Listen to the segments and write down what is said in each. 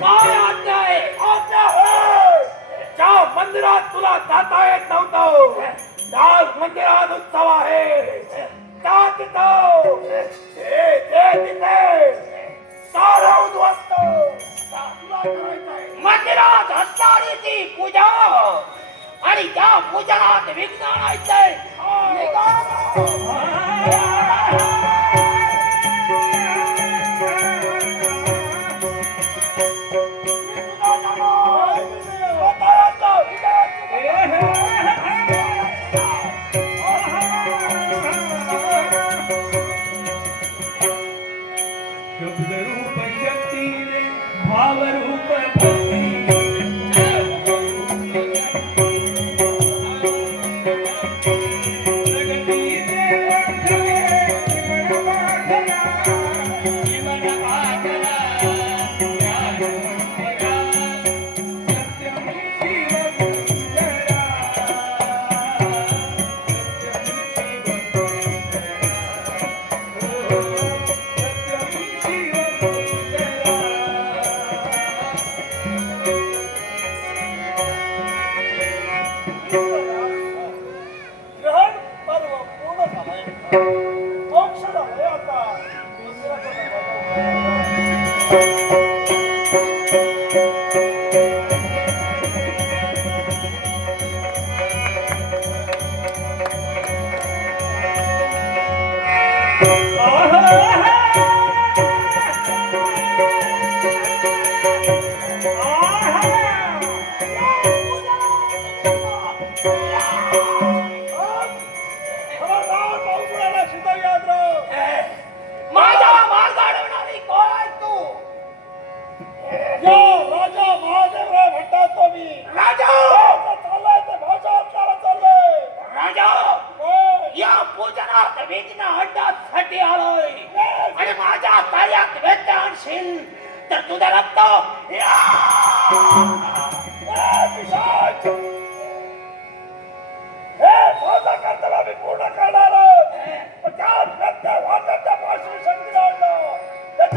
काय आज्ञा आहे आज्ञा ज्या मंदिरात तुला जाता येत नव्हतं त्या मंदिरात उत्सव आहे. त्या तिथं. ते तिथे. उद्ध्वस्त मंदिरात असणारी ती पूजा आणि त्या पूजनात विघ्न आणायचंय. Música खबरदार पाऊसुळ्याला शिदा यादराव माझा मार्ग अडवणारी कोण आहे तू? यो राजा महादेवराव म्हणतात तो मी. राजा! चाललाय ते भाषा आपल्याला चाललंय. राजा! या पूजनात विघ्न आणण्यासाठी आलोय. आणि माझ्या कार्यात व्यत्यय आणशील तर तुझं रक्त या!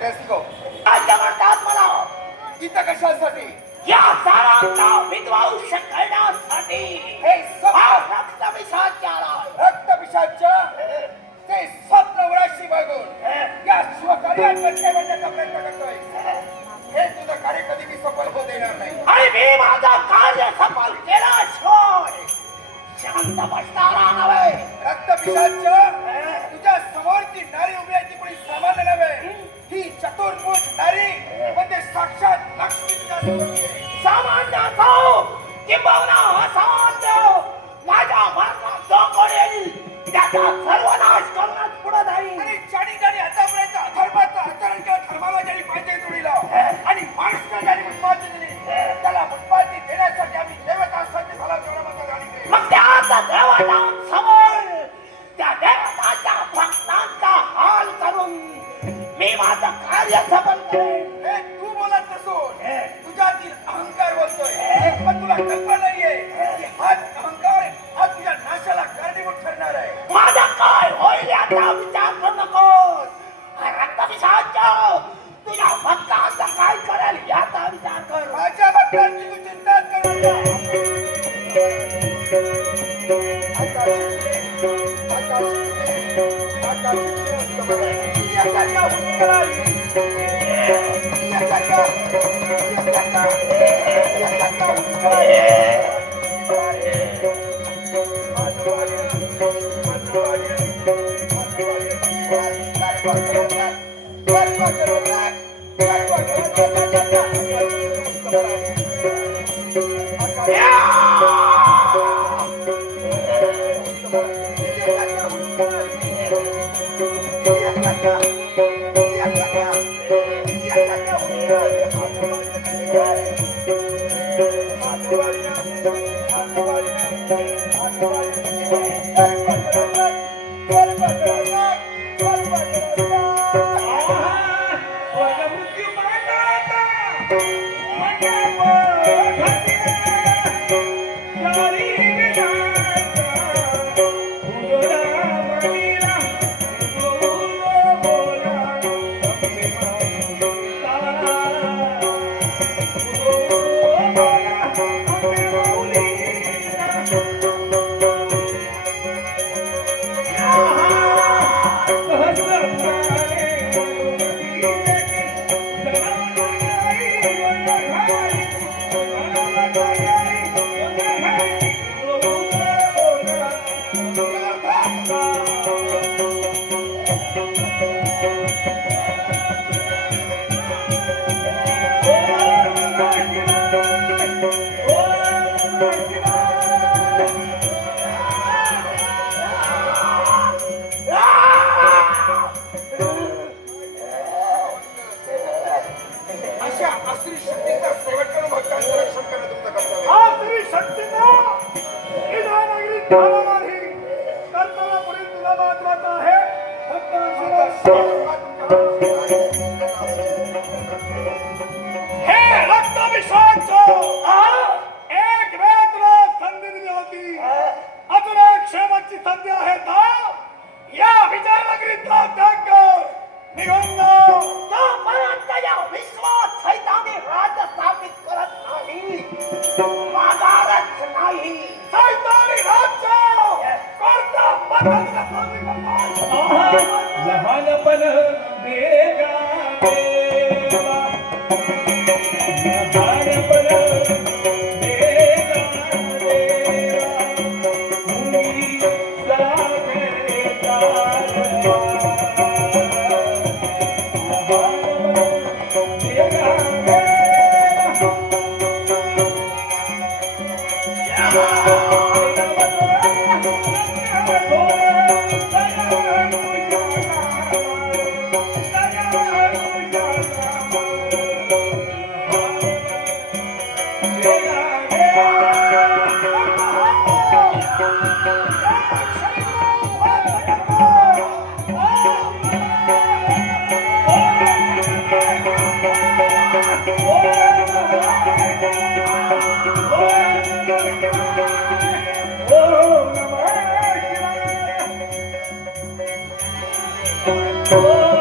म्हणतात मला इथं कशासाठी? या सारांचा विध्वंस करण्यासाठी. हे हा रक्तविषाचारा रक्त पिशाच्या ते स्वप्न वराशी बघून. या आणण्याचा प्रयत्न करतोय. हे तुझं कार्य कधी मी सफल होऊ देणार नाही. आणि मी माझा कार्य सफल केल्याशिवाय शांत बसणारा नव्हे रक्त पिशाच्या तुझ्या समोरची नारी उभी आहे ती कोणी सामान्य नव्हे. ही चतुर्भुज नारी म्हणजे साक्षात लक्ष्मी सामान्य असो किंबहुना असामान्य माझ्या मनात जो करेल त्याचा सर्वनाश तुला कल्पना नाहीये की हाच अहंकार हा तुझ्या नाशाला विचार करू नकोस रक्तपिशाचा तुझ्या भक्तांचा काय करेल याचा विचार कर Yeah. Yeah! Thank you. Tem Tenta पक्ष नाही सैतानी राज्य करता लहानपण pecador. Oh.